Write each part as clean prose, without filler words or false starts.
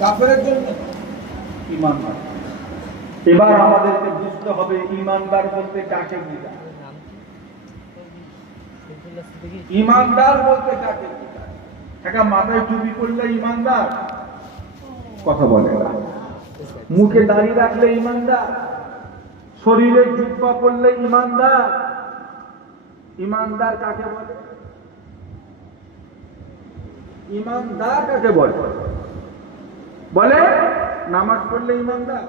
কাফেরের জন্য ঈমানদার। এবার আমাদেরকে বুঝতে হবে ঈমানদার বলতে কাকে বোঝায়, ঈমানদার বলতে কাকে বোঝায়। একটা মাথায় টুপি পড়লে ঈমানদার, কথা বলে না। মুখে দাড়ি রাখলে ঈমানদার, শরীরে জুব্বা পড়লে ঈমানদার। ঈমানদার কাকে বলে? ঈমানদার কাকে বলে? বলে নামাজ পড়লে ঈমানদার।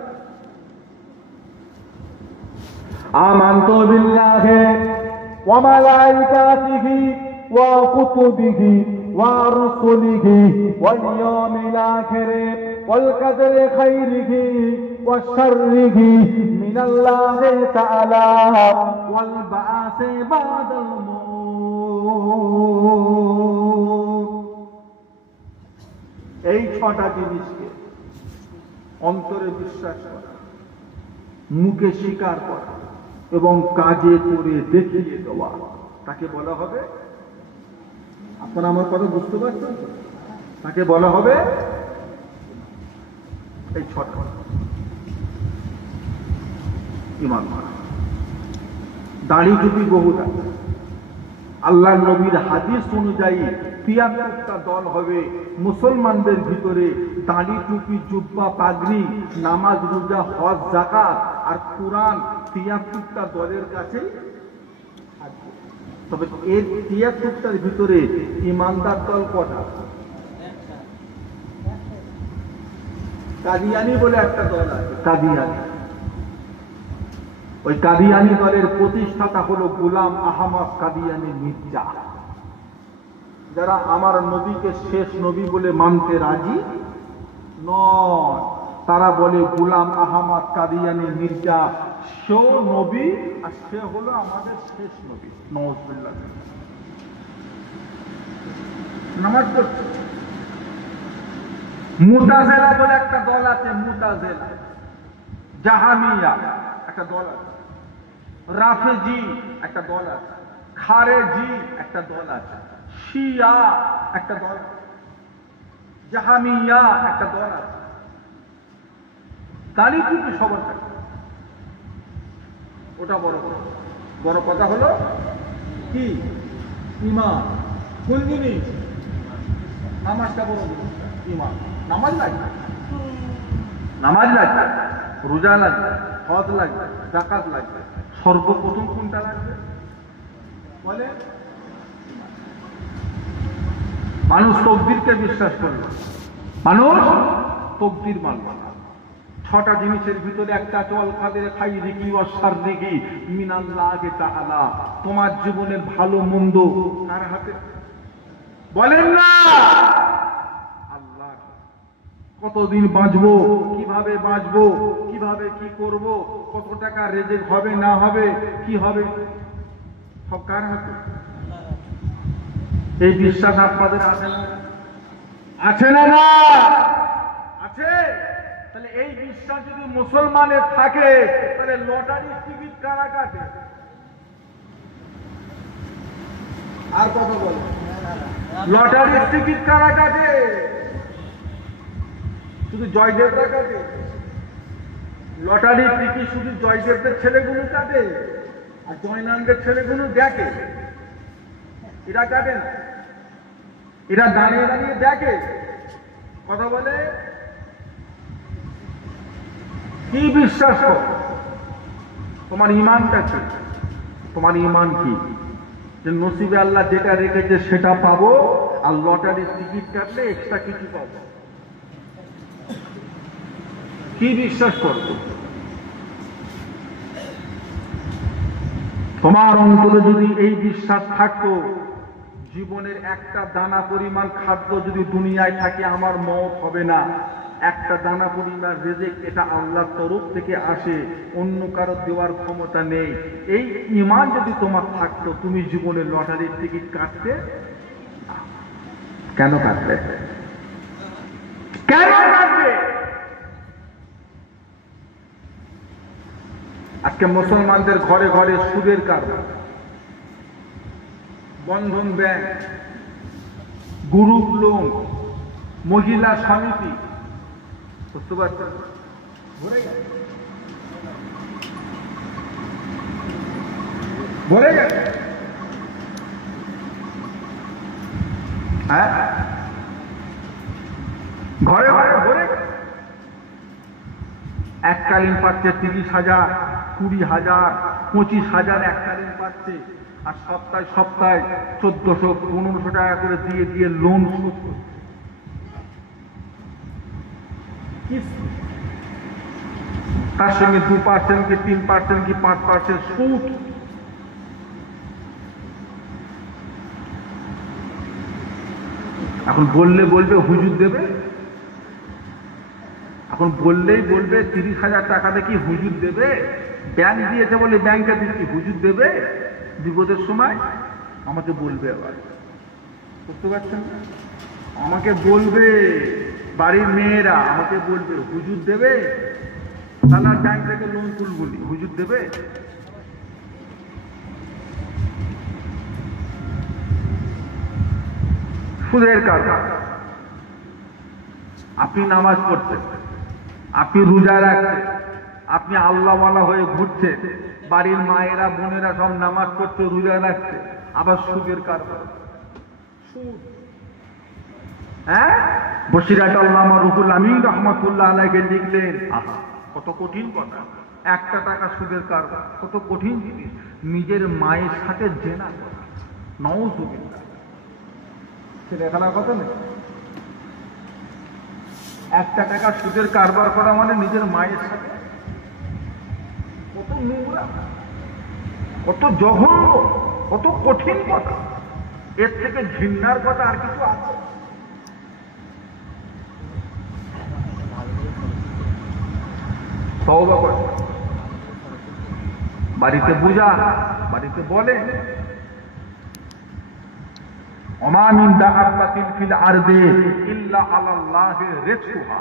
আমানতু বিল্লাহি ওয়া মালাইকাতিহি ওয়া কুতুবিহি ওয়া রুসুলিহি ওয়াল ইয়াউমিল আখির ওয়াল কদরি খাইরিহি ওয়া শাররিহি মিনাল্লাহি তাআলা ওয়াল বা'সি বা'দাল মাউত। এই ছটা জিনিসকে অন্তরে বিশ্বাস করা, মুখে স্বীকার করা এবং কাজে করে দেখিয়ে দেওয়া, তাকে বলা হবে, আপনারা আমার কথা বুঝতে পারছেন, তাকে বলা হবে এই ছটা ঈমান করা। দাড়ি টুপি বহু আছে। আল্লাহ নবীর হাদিস অনুযায়ী ৭৩টা দল হবে মুসলমানদের ভিতরে। দাড়ি টুপি জুব্বা পাগড়ি নামাজ রোজা হজ যাকাত আর কুরআন ৭৩টা দলের কাছে। তবে এর ৭৩টার ভিতরে ঈমানদার দল কটা? কাদিয়ানী বলে একটা দল আছে, কাদিয়ানী। ওই কাদিয়ানী দলের প্রতিষ্ঠাতা হলো গোলাম আহমদ কাদিয়ানী মির্জা। যারা আমার নবীকে শেষ নবী বলে মানতে রাজি নয়, তারা বলে গোলাম আহমদ কাদিয়ানী মির্জা সেও নবী আর সে হলো আমাদের শেষ নবী। নওয়াজুবিল্লাহ। নামাজ পড়ছে। মুতাজিলা বলে একটা দল আছে, মুতাজিলা। জাহামিয়া একটা দল আছে, রাফেজি একটা দল আছে, খারেজি একটা দল আছে, শিয়া একটা দল আছে, জাহামিয়া একটা দল আছে। দাড়ি টুপি সবার কাছে, ওটা বড় কথা। বড় কথা হলো কি? ঈমান। কোন জিনিস? নামাজটা বড় জিনিস। ঈমান। নামাজ লাগবে, নামাজ লাগবে, রোজা লাগবে, হজ লাগবে, যাকাত লাগবে। সর্বপ্রথম কোনটা লাগবে বলে? মানুষ তকদিরকে বিশ্বাস করবে, মানুষ তকদির মানবে না। ছটা জিনিসের ভিতরে একটা চল কাদের খাইরিহি ওয়া শাররিহি মিনাল্লাহি তাআলা। তোমার জীবনের ভালো মন্দ কার হাতে? বলেন না আল্লাহ। কতদিন বাঁচবো, কিভাবে বাঁচবো, কিভাবে কি করব, কত টাকা রেজেক হবে না হবে, কি হবে, সব কার হাতে? এই বিশ্বাস আপনাদের আছে না? আছে না? না আছে। তাহলে এই বিশ্বাস যদি মুসলমানের থাকে, তাহলে লটারির টিকিট কারা কাটে? আর কত বলো? লটারির টিকিট কারা কাটে? শুধু জয়দেবরা কাটে? লটারির টিকিট শুধু জয়দেবদের ছেলেগুলো কাটে আর জয়নানদের ছেলেগুলো দেখে? এরা কাটে না, এরা দাঁড়িয়ে দাঁড়িয়ে দেখে। কথা বলে কি বিশ্বাস কর? তোমার ঈমানটা কি? তোমার ঈমান কি? যে নসিবে আল্লাহ যেটা রেখেছে সেটা পাবো, আর লটারির টিকিট কাটলে এক্সট্রা কিছু পাবো। কি বিশ্বাস করবো? তোমার অন্তরে যদি এই বিশ্বাস থাকতো, জীবনের একটা দানা পরিমাণ খাদ্য যদি দুনিয়ায় থাকে আমার মওত হবে না, একটা দানা পরিমাণ রিজিক এটা আল্লাহর তরফ থেকে আসে, অন্য কারো দেওয়ার ক্ষমতা নেই। এই ঈমান যদি তোমার থাকতো, তুমি জীবনের লটারির টিকিট কাটতে কেন? কাটবে কেন? কাটবে। আজকে মুসলমানদের ঘরে ঘরে সুদের কারবার, বন্ধন ব্যাংক, গ্রুপ লোন, মহিলা সমিতি, বুঝতে পারছেন? ভরে গেছে, ভরে গেছে। হ্যাঁ, ঘরে ঘরে ভরে গেছে। এককালীন পাচ্ছে 30,000, 20,000, 25,000 এককালীন পাচ্ছে, আর সপ্তাহে সপ্তাহে 1400, 1500 টাকা করে দিয়ে দিয়ে লোন শোধ করছে। তার সঙ্গে 2% কি 3% কি 5% সুদ। এখন বললে বলবে হুজুর দেবে, এখন বললেই বলবে 30,000 টাকাতে কি হুজুর দেবে? ব্যাংক দিয়েছে বলে ব্যাংকে দিচ্ছি, হুজুর দেবে? বিপদের সময় আমাকে বলবে। আবার বুঝতে পারছেন? আমাকে বলবে, বাড়ির মেয়েরা আমাকে বলবে হুজুর দেবে? তাহলে ব্যাংক থেকে লোন তুলবনি, হুজুর দেবে? সুদের কারবার। আপনি নামাজ পড়ছেন, আপনি রোজা রাখছেন, আপনি আল্লাহওয়ালা হয়ে ঘুরছেন, বাড়ির মায়েরা বোনেরা সব নামাজ পড়ছে, রোজা রাখছে, আবার সুদের কারবার। সুদ। হ্যাঁ, বসিরাট আল্লামা রুহুল আমিন রহমাতুল্লাহ আলাইহি লিখলেন, আহা কত কঠিন কথা। 1 টাকা সুদের কারবার, কত কঠিন জিনিস। নিজের মায়ের সাথে জেনা করা, নাউযুবিল্লাহ। ছেলে খেলার কথা নেই। 1 টাকা সুদের কারবার করা মানে নিজের মায়ের সাথে। কত নোংরা, কত জঘন্য, কত কঠিন কথা। এর থেকে ঘৃণার কথা আর কিছু আছে? তওবা করে বাড়িতে বুঝা, বাড়িতে বলে, ওমা মিন দাআবাতিন ফিল আরদি ইল্লা আলাল্লাহি রিজকুহা।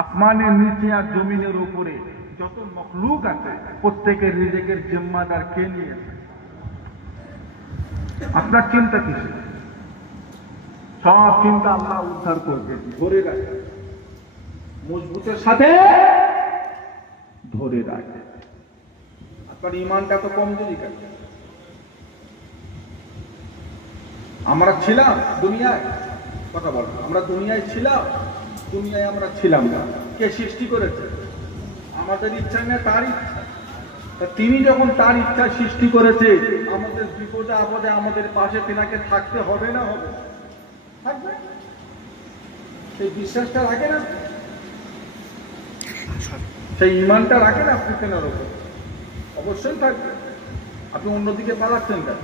আসমানের নিচে আর জমিনের উপরে যত মখলুক আছে প্রত্যেকের রিজিকের জিম্মাদার কে নিয়েছে? আপনার চিন্তা কিসে? সব চিন্তা আল্লাহ উদ্ধার করবে। ধরে রাখে, মজবুতের সাথে ধরে রাখে। আপনার ইমানটা তো কমজোরি কেন? আমরা ছিলাম দুনিয়ায়, কথা বল, আমরা দুনিয়ায় ছিলাম, দুনিয়ায় আমরা ছিলাম না। কে সৃষ্টি করেছে? আমাদের ইচ্ছা না, তার ইচ্ছা। তিনি যখন তার ইচ্ছা সৃষ্টি করেছে, আমাদের বিপদে আপদে আমাদের পাশে তিনাকে থাকতে হবে না? হবে, থাকবে। সেই বিশ্বাসটা রাখে না, সেই ইমানটা রাখে না আপনি তেনার উপর? অবশ্যই থাকবে। আপনি অন্যদিকে পালাচ্ছেন কেন?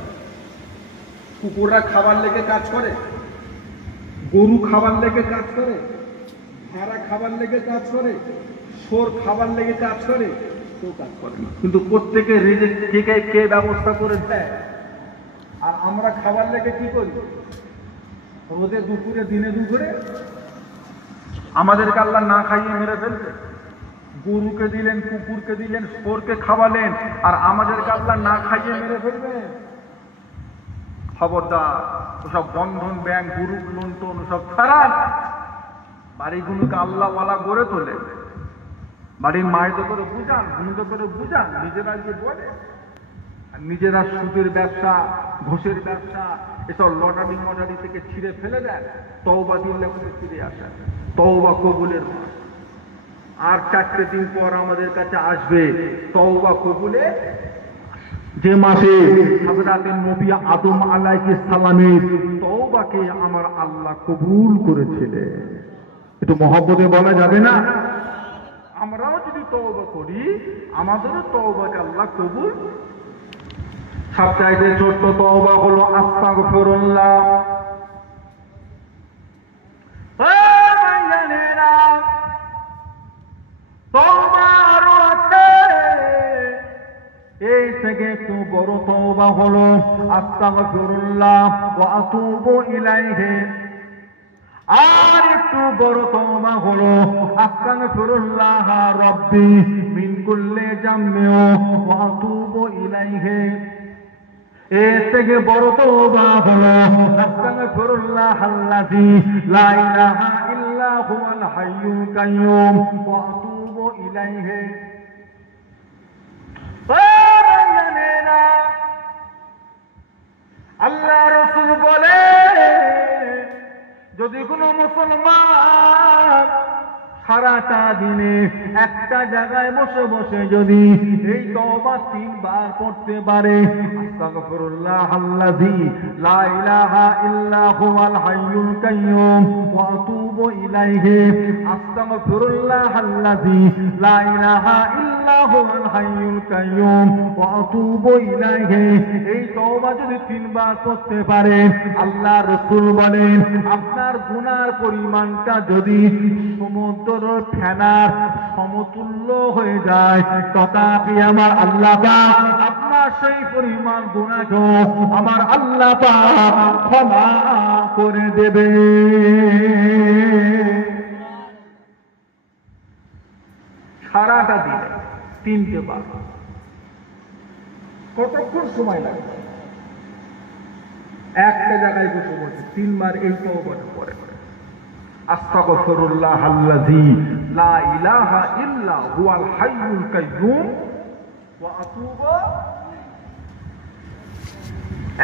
কুকুররা খাবার লেগে কাজ করে, গরু খাবার লেগে কাজ করে, ভেড়া খাবার লেগে কাজ করে, শোর খাবার লেগে কাজ করে, কেউ কাজ করে না। কিন্তু প্রত্যেকে রিজিক থেকে কে ব্যবস্থা করে দেয়। আর আমরা খাবার লেগে কি করি? রোদে দুপুরে, দিনে দুপুরে আমাদেরকে আল্লাহ না খাইয়ে মেরে ফেলবে। গরুকে দিলেন, কুকুরকে দিলেন, শোরকে খাওয়ালেন, আর আমাদেরকে আল্লাহ না খাইয়ে মেরে ফেলবে। খবরদার, ওসব বন্ধন ব্যাংক, গ্রুপ লোন টোন সব ছাড়ান। বাড়িগুলোকে আল্লাহওয়ালা গড়ে তোলে। বাড়ির মায়েদের করে বুঝান, বোনদের করে বুঝান, নিজেরা গিয়ে বলে। আর নিজেরা সুদের ব্যবসা, ঘুষের ব্যবসা, এসব লটারি মটারি থেকে ছিঁড়ে ফেলে দেন। তওবা দিলে ফিরে আসে, তওবা কবুলের মাস। আর 4 দিন পর আমাদের কাছে আসবে তওবা কবুলে, যে মাসে হযরত নবী আদম আলাইহিস সালামের তওবাকে আমার আল্লাহ কবুল করেছিলেন। একটু মহব্বতে বলা যাবে না? আমরাও যদি তওবা করি, আমাদেরও তওবাকে আল্লাহ কবুল। সবচাইতে ছোট্ট তওবা হলো আস্তাগফিরুল্লাহ। এই থেকে একটু বড় তওবা হলো আস্তাগফিরুল্লাহ ওয়া আতুবু ইলাইহি। আর একটু বড় তওবা হলো আস্তাগফিরুল্লাহ রাব্বি মিন কুল্লি জামমি ওয়া আতুবু ইলাইহি। এর থেকে বড় তওবা হলো আস্তাগফিরুল্লাহ আল্লাযী লা ইলাহা ইল্লা হুয়াল হাইয়ুল কাইয়্যুম ওয়া আতুবু ইলাইহি। আল্লাহ রাসূল বলে, যদি কোনো মুসলমান সারাটা দিনে একটা জায়গায় বসে বসে যদি এই তওবা 3 বার পড়তে পারে, আস্তাগফিরুল্লাহাল্লাযী লা ইলাহা ইল্লা হুয়াল হাইয়ুল কাইয়্যুম ওয়া আতুবু ইলাইহি, আস্তাগফিরুল্লাহাল্লাযী লা ইলাহা ইল্লা হুয়াল হাইয়ুল কাইয়্যুম ওয়া আতুবু ইলাইহি, এই তওবা যদি 3 বার পড়তে পারে, আল্লাহ রাসূল বলেন আপনার গুনার পরিমাণটা যদি সমুদ্র ফেনার সমতুল্য হয়ে যায়, তথাপি আমার আল্লাহ পাক আপনার সেই পরিমাণ গুনাহকে আমার আল্লাহ পাক ক্ষমা করে দেবে। সারাটা দিনে 3টে বার কতক্ষণ সময় লাগবে? একটা জায়গায় বসে বসে 3 বার এই তওবাটা পড়ে আস্তাগফিরুল্লাহাল্লাযী লা ইলাহা ইল্লা হুয়াল হাইয়ুল কাইয়্যুম ওয়া আতুবু,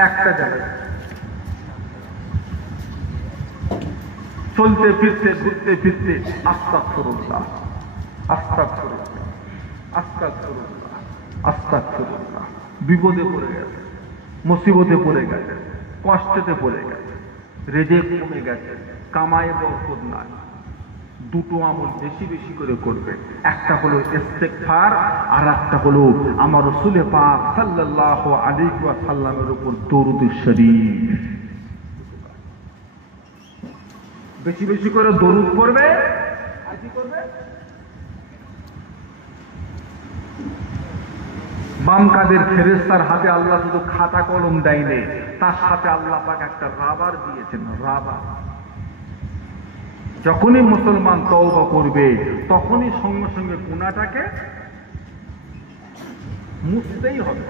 একটা জায়গায় চলতে ফিরতে ঘুরতে ফিরতে আস্তাগফিরুল্লাহ আস্তাগফিরুল্লাহ আস্তাগফিরুল্লাহ আস্তাগফিরুল্লাহ। বিপদে পড়ে গেছে, মুসিবতে পড়ে গেছে, কষ্টেতে পড়ে গেছে, রেজেক কমে গেছে, কামায় বরকত নাই, 2টো আমল বেশি বেশি করে করবে। একটা হলো ইস্তেগফার, আর একটা হলো আমার রাসূল পাক সাল্লাল্লাহু আলাইহি ওয়াসাল্লামের উপর দরুদ শরীফ। বেশি বেশি করে দরুদ পড়বে। আর কি করবে? বাম কাদের ফেরেশতার হাতে আল্লাহ শুধু খাতা কলম দেয়নি, তার সাথে আল্লাহ পাক একটা রাবার দিয়েছেন। রাবার যখনই মুসলমান তওবা করবে, তখনই সঙ্গে সঙ্গে গুনাহটাকে মুছতেই হবে।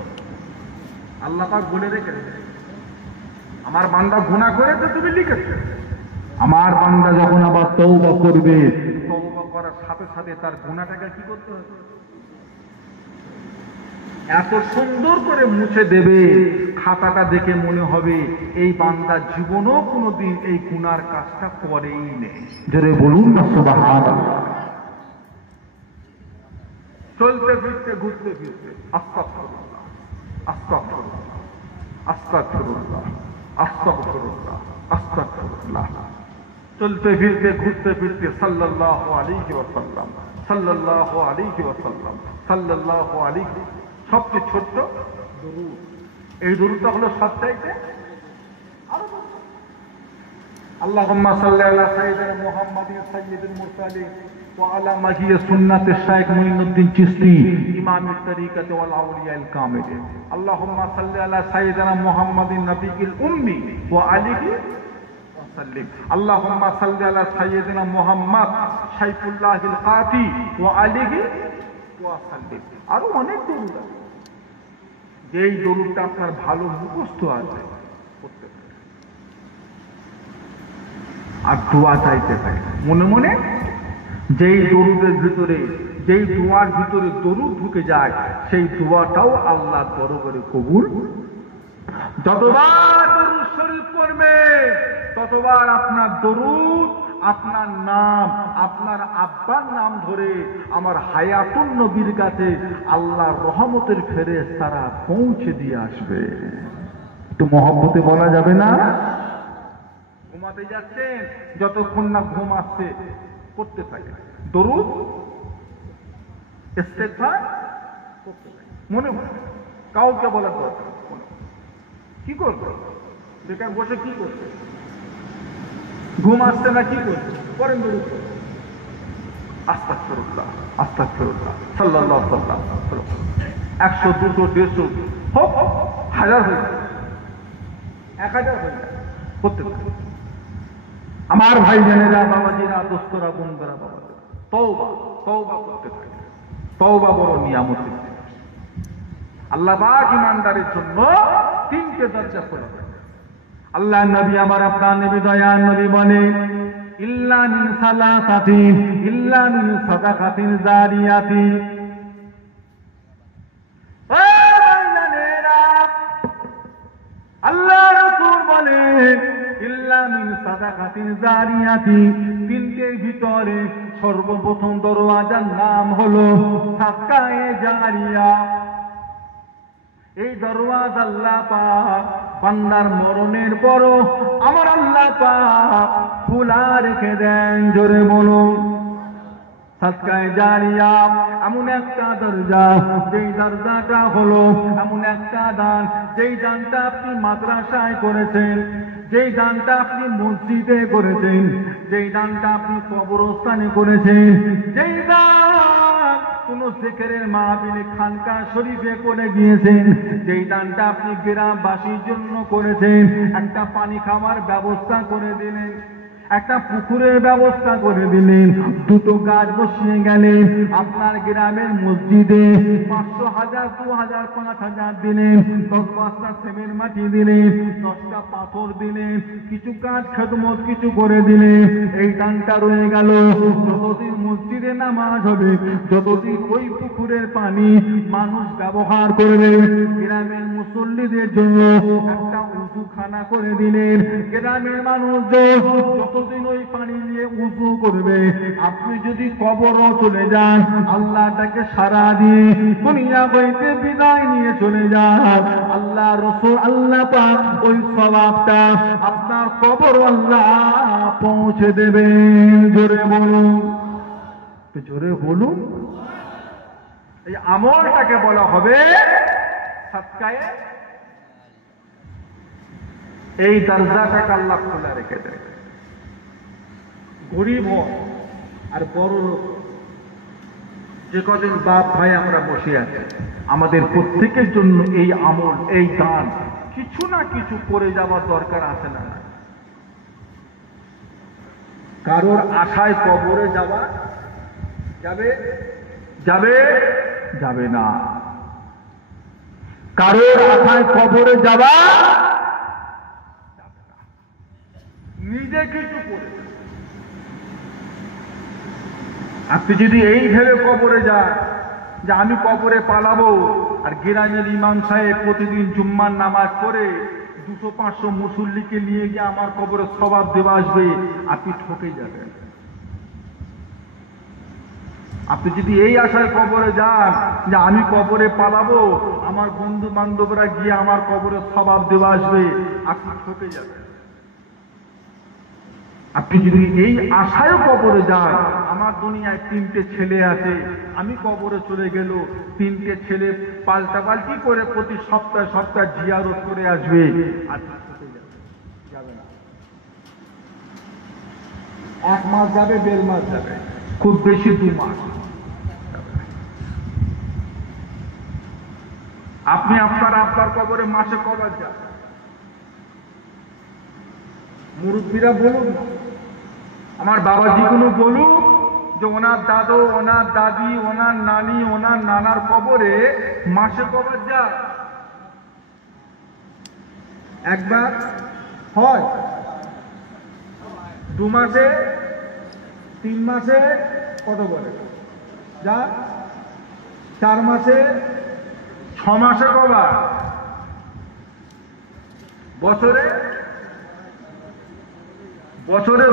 আল্লাহ পাক বলে রেখেছে, আমার বান্দা গুনাহ করেছে, তুমি লিখেছো। আমার বান্দা যখন আবার তওবা করবে, তওবা করার সাথে সাথে তার গুনাহটাকে কি করতে হবে? এত সুন্দর করে মুছে দেবে, খাতাটা দেখে মনে হবে এই বান্দা জীবনও কোনোদিন এই গুনার কাজটা করেই নেই। যারা বলুন না সুবহানাল্লাহ। চলতে ফিরতে ঘুরতে ফিরতে আস্তাগফিরুল্লাহ আস্তাগফিরুল্লাহ আস্তাগফিরুল্লাহ আস্তাগফিরুল্লাহ আস্তাগফিরুল্লাহ। চলতে ফিরতে ঘুরতে ফিরতে সাল্লাল্লাহু আলাইহি ওয়াসাল্লাম সাল্লাল্লাহু আলাইহি ওয়াসাল্লাম সাল্লাল্লাহু আলাইহি। সবচেয়ে ছোট্ট দরুদ, এই দরুদটা হলো সবচাইতে আল্লাহুম্মা সাল্লি আলা সাইয়্যিদিনা মুহাম্মাদিন সাইয়্যিদুল মুরসালিন ওয়া আলা মাহিয়া সুন্নাতে শাইখ মুঈনুদ্দিন চিশতি ইমামুত তরিকাত ওয়াল আউলিয়াল কামিলিন। আল্লাহুম্মা সাল্লি আলা সাইয়্যিদিনা মুহাম্মাদিন নবিয়্যিল উম্মি ওয়া আলিহি ওয়া সাল্লিম। আল্লাহুম্মা সাল্লি আলা সাইয়্যিদিনা মুহাম্মাদ শাইখুল্লাহিল কাতি ওয়া আলিহি ওয়া সাল্লিম। আরো অনেক দরুদ আছে, যেই দরুদটা আপনার ভালো মুখস্থ আছে করতে পারে, আর দোয়া চাইতে পারে মনে মনে। যেই দরুদের ভিতরে, যেই দোয়ার ভিতরে দরুদ ঢুকে যায়, সেই দোয়াটাও আল্লাহ দরবারে কবুল। যতবার দরুদ শরীফ পড়বে, ততবার আপনার দরুদ, আপনার নাম, আপনার আব্বার নাম ধরে আমার হায়াতুন নবীর কাছে আল্লাহর রহমতের ফেরেশতারা পৌঁছে দিয়ে আসবে। একটু মহব্বতে বলা যাবে না? ঘুমাতে যাচ্ছেন, যতক্ষণ না ঘুম আসছে করতে থাকে দরুদ ইস্তেগফার করতে থাকে মনে মনে, কাউকে বলার দরকার। কি করবে? বেকার বসে কি করবে? ঘুম আসছে না, কি করবে? করেন দরুদ। আস্তাগফিরুল্লাহ আস্তাগফিরুল্লাহ সাল্লাল্লাহু আলাইহি ওয়াসাল্লাম। 100 200 150 হোক, 1000 হয়ে যায়, 1000 হয়ে যায়, করতে থাকে। আমার ভাই জানেরা, বাবাজিরা, দোস্তরা, বন্ধুরা, বাবাজিরা, তওবা তওবা করতে থাকে। তওবা বড় নিয়ামত। আল্লাহ পাক ইমানদারের জন্য 3টে দরজা খোলা। আল্লাহ নবী, আমার আপনার নবী, দয়ার নবী বলে, ইল্লা মিন সালাসাতি ইল্লা মিন সাদাকাতিন জারিয়াতি। আল্লাহ রাসূল বলে ইল্লা মিন সাদাকাতিন জারিয়াতি, তিনটের ভিতরে সর্বপ্রথম দরওয়াজার নাম হলো সাদকায়ে জারিয়া। এই দরওয়াজা আল্লাহ পাক বান্দার মরণের পরও আমার আল্লাহ পাক খোলা রেখে দেন। জোরে বলুন। সাদকায়ে জারিয়া এমন একটা দরজা, যেই দরজাটা হলো এমন একটা দান, যেই দানটা আপনি মাদ্রাসায় করেছেন, যেই দানটা আপনি মসজিদে করেছেন, যেই দানটা আপনি কবরস্থানে করেছেন, যেই দান কোন জিকিরের মাহফিলে খানকা শরীফে করে গিয়েছেন, যেই দানটা আপনি গ্রামবাসীর জন্য করেছেন, একটা পানি খাওয়ার ব্যবস্থা করে দিলেন, একটা পুকুরের ব্যবস্থা করে দিলেন, দুটো গাছ বসিয়ে গেলেন, আপনার গ্রামের মসজিদে 500, 1000, 2000, 5000 দিলেন, 10 বস্তা সিমেন্ট মাটি দিলেন, 10টা পাথর দিলেন, কিছু কাজ খেদমত কিছু করে দিলেন, এই দানটা রয়ে গেল। যতদিন মসজিদে নামাজ হবে, যতদিন ওই পুকুরের পানি মানুষ ব্যবহার করবে, গ্রামের মুসল্লিদের জন্য একটা উযুখানা করে দিলেন, গ্রামের মানুষজন যতদিন ওই পানি নিয়ে উযু করবে। আপনি যদি কবরও চলে যান, আল্লাহটাকে সারা দিয়ে দুনিয়া হইতে বিদায় নিয়ে চলে যান, আল্লাহ রাসূল আল্লাহ পাক ওই সওয়াবটা আপনার কবর আল্লাহ পৌঁছে দেবেন। জোরে বলুন, জোরে বলুন। এই আমলটাকে বলা হবে সাদকায়ে। এই দরজাটাকে আল্লাহ খোলা রেখে দেয়। গরিব হোক আর বড় লোক, যে কজন বাপ ভাই আমরা বসে আছি, আমাদের প্রত্যেকের জন্য এই আমল, এই দান কিছু না কিছু করে যাওয়ার দরকার আছে না? কারোর আশায় কবরে যাওয়া যাবে যাবে যাবে না। কারোর আশায় কবরে যাওয়া যাবে না। নিজে কিছু করে আপনি যদি এই ভেবে কবরে যান যে আমি কবরে পালাবো, আর গ্রামের ইমাম সাহেব প্রতিদিন জুম্মার নামাজ পড়ে 200-500 মুসল্লিকে নিয়ে গিয়ে আমার কবরে সওয়াব দেওয়া আসবে, আপনি ঠকে যাবেন। আপনি যদি এই আশায় কবরে যান যে আমি কবরে পালাবো, আমার বন্ধু বান্ধবরা গিয়ে আমার কবরে সওয়াব দেওয়া আসবে, আপনি ঠকে যাবেন। আপনি যদি এই আশায় কবরে যান, আমার দুনিয়ায় 3টে ছেলে আছে, আমি কবরে চলে গেল 3টে ছেলে পাল্টাপাল্টি করে প্রতি সপ্তাহে সপ্তাহে জিয়ারত করে আসবে, আর যাবে না। 1 মাস যাবে, 1.5 মাস যাবে, খুব বেশি 2 মাস। আপনি আপনার কবরে মাসে কবার যান? মুরব্বীরা বলুন না, আমার বাবাজি কোনো বলুক যে ওনার দাদু, ওনার দাদি, ওনার নানি, ওনার নানার কবরে মাসে কবার যায়? একবার হয়, 2 মাসে, 3 মাসে, কত বলে যা, 4 মাসে, 6 মাসে কবার? বছরে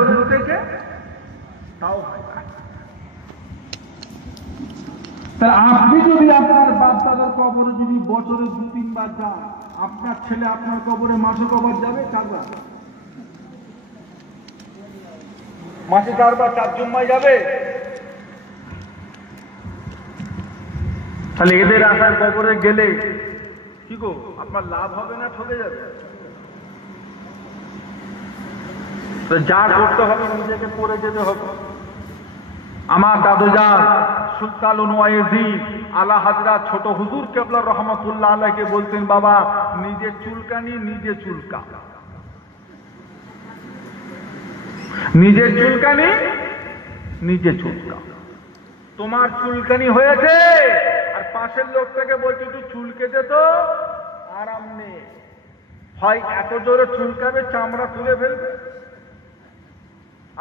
2 থেকে, তাও হয় না। তাহলে আপনি যদি আপনার বাপ দাদার কবরে যদি বছরে 2-3 বার যান, আপনার ছেলে আপনার কবরে মাসে কবার যাবে? 4 বার। মাসে 4 বার, 4 জুম্মায় যাবে। তাহলে এদের আসার কবরে গেলে কি গো, আপনার লাভ হবে না ঠকে যাবে? যা করতে হবে নিজেকে করে যেতে হবে। আমার দাদুজান সুলতানুল ওয়াইজিদ আলা হযরত ছোট হুজুর কেবলা রহমাতুল্লাহ আলাইহি বলতেন, বাবা নিজে চুলকানি নিজে চুলকা, নিজের চুলকানি নিজে চুলকা। তোমার চুলকানি হয়েছে আর পাশের লোকটাকে বলছে একটু চুলকে দে তো, আরাম নেই। হয় এত জোরে চুলকাবে চামড়া তুলে ফেলবে,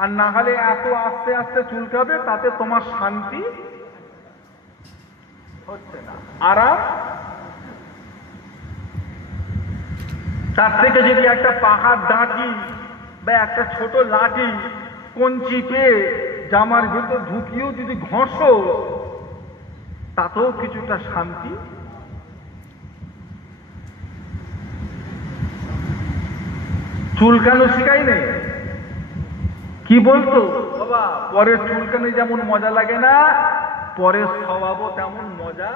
আর না হলে এত আস্তে আস্তে চুলকাবে, তাতে তোমার শান্তি হচ্ছে না, আরাম। তার থেকে যদি একটা পাহাড় ডাঁটি বা একটা ছোট লাঠি কঞ্চি পেয়ে জামার ভিতর ঢুকিয়েও যদি ঘষো, তাতেও কিছুটা শান্তি। চুলকানো শিখাই নেই, কি বলতো বাবা, পরের চুলকানি যেমন মজা লাগে না, পরের স্বভাবও তেমন মজা,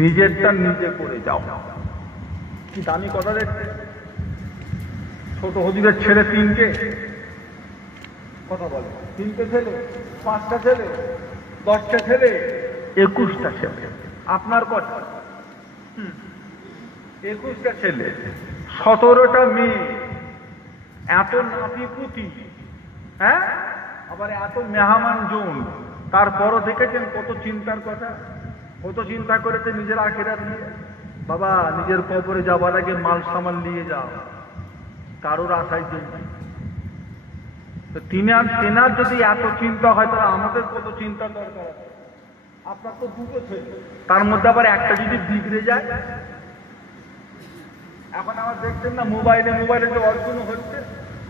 নিজেরটা নিজে করে যাও। কি দামি কথা দেখছে। ছোট হুজুরের ছেলে 3টে, কথা বলে 3টে ছেলে, 5টা ছেলে, 10টা ছেলে, 21টা ছেলে। আপনার কটা? 21টা ছেলে, 17টা মেয়ে, এত নাতি পুতি, হ্যাঁ, আবার এত মেহমান জন। তারপরও দেখেছেন কত চিন্তার কথা, কত চিন্তা করেছে নিজের আখিরাত নিয়ে। বাবা, নিজের কবরে যাবার আগে মাল সামান নিয়ে যাও, কারোর আশায় দিন। তেনার যদি এত চিন্তা হয়, তাহলে আমাদের কত চিন্তা দরকার আছে। আপনার তো 2টো ছেলে, তার মধ্যে আবার একটা যদি বিগড়ে যায়। এখন আমার দেখছেন না মোবাইলে যে অর্জন হচ্ছে,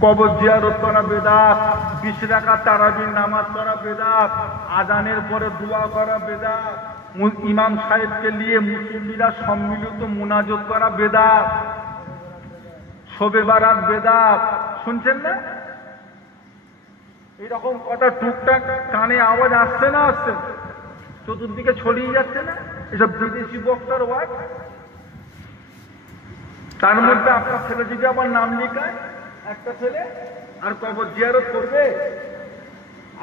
কবর জিয়ারত করা বেদাত, 20 রাকাত তারাবির নামাজ করা বেদাত, আজানের পরে দোয়া করা বেদাত, ইমাম সাহেবকে নিয়ে মুসল্লিরা সম্মিলিত মুনাজাত করা বেদাত, শবে বারাত বেদাত। শুনছেন না? এইরকম কথা টুকটাক কানে আওয়াজ আসছে না, আসছে চতুর্দিকে ছড়িয়ে যাচ্ছে না, এসব বিদেশি বক্তার ওয়াজ। তার মধ্যে আপনার ছেলে যদি আবার নাম লিখায়, একটা ছেলে আর কবর জিয়ারত করবে।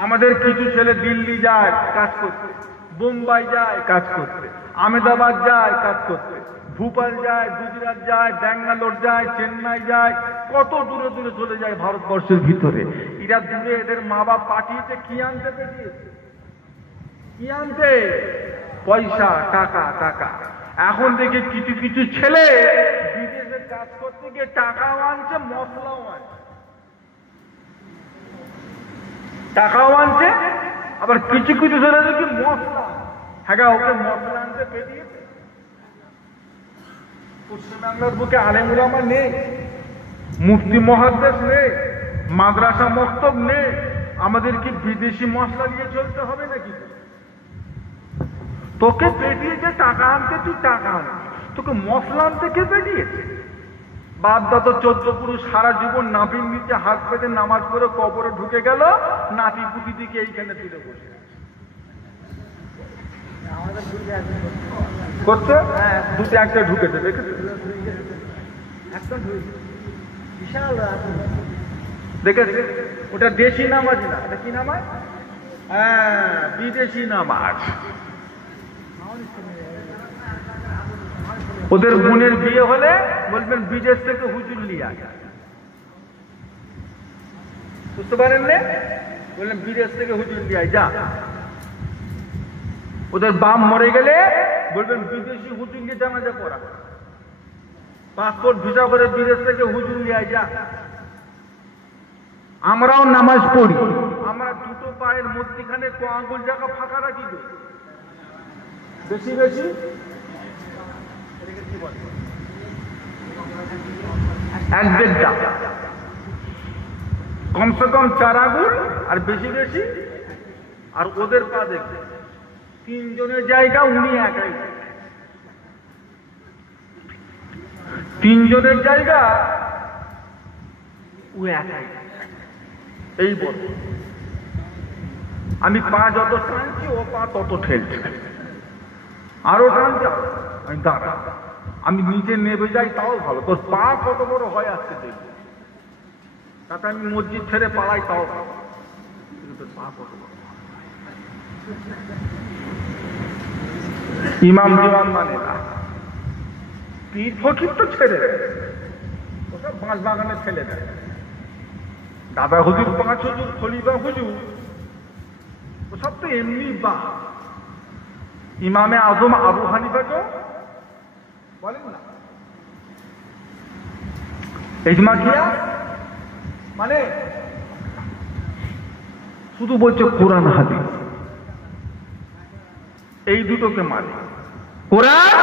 আমাদের কিছু ছেলে দিল্লি যায় কাজ করতে, বোম্বাই যায় কাজ করতে, আহমেদাবাদ যায় কাজ করতে, ভোপাল যায়, গুজরাট যায়, ব্যাঙ্গালোর যায়, চেন্নাই যায়, কত দূরে দূরে চলে যায় ভারতবর্ষের ভিতরে। এরা দূরে এদের মা বাপ পাঠিয়েছে কি আনতে, পেটিয়েছে কি আনতে? পয়সা, টাকা, টাকা। এখন দেখি কিছু কিছু ছেলে বিদেশে কাজ করতে গিয়ে টাকাও আনছে, মশলাও আনছে। টাকাও আনছে, আবার কিছু কিছু ছেলে দেখি মশলা, হ্যাঁ ওকে মশলা আনতে পেরিয়েছে। পশ্চিমবাংলার বুকে আলেম উলামা নেই, মুফতি মুহাদ্দিস নেই, মাদ্রাসা মক্তব নেই, আমাদের কি বিদেশি মশলা নিয়ে চলতে হবে নাকি? তোকে পেটিয়েছে টাকা আনতে, তুই টাকা আনতে, তোকে মশলা আনতে কে পেটিয়েছে? বাদ দাও তো, 14 পুরুষ সারা জীবন নাভির নিচে হাত পেতে নামাজ পড়ে কবরে ঢুকে গেল, নাতি পুতি দিকে এইখানে তুলে বসে করছে। হ্যাঁ, 2-1টা ঢুকেছে, দেখেছে? দেখেছে? ওটা দেশি নামাজ না, এটা কি নামাজ? হ্যাঁ, বিদেশি নামাজ। ওদের বোনের বিয়ে হলে বলবেন বিদেশ থেকে হুজুর নিয়ে আসে, বুঝতে পারেন না? বললেন বিদেশ থেকে হুজুর নিয়ে আয়, যা। ওদের বাপ মরে গেলে বলবেন বিদেশি হুজুর নিয়ে জানাজা পড়া, পাসপোর্ট ভিসা করে বিদেশ থেকে হুজুর নিয়ে আয়, যা। আমরাও নামাজ পড়ি, আমরা 2টো পায়ের মধ্যখানে ক আঙ্গুল জায়গা ফাঁকা রাখি, বেশি বেশি এক দেড়টা, কমসে কম 4 আঙ্গুল, আর বেশি বেশি। আর ওদের পা দেখবে 3 জনের জায়গা উনি একাই, 3 জনের জায়গা ও একাই। এই বল, আমি পা যত টানছি ও পা তত ঠেলছে, আরো টানছে, আমি দাঁড়া, আমি নিচে নেমে যাই তাও ভালো, তোর পা কত বড় হয় আসছে দেখবো, তাতে আমি মসজিদ ছেড়ে পালাই তাও ভালো, কিন্তু তোর পা কত বড়। ইমাম দিওয়ান মানে না, পীর ফকির তো ছেড়ে দেয়, ওসব বাঁশ বাগানে ফেলে দেয়। দাদা হুজুর, 5 হুজুর, খলিফা হুজুর, ওসব তো এমনি বা। ইমামে আজম আবু হানিফাকে বলেন না ইজমা কিয়া, মানে শুধু বলছে কোরআন হাদিস, এই দুটোকে মানে, কোরআন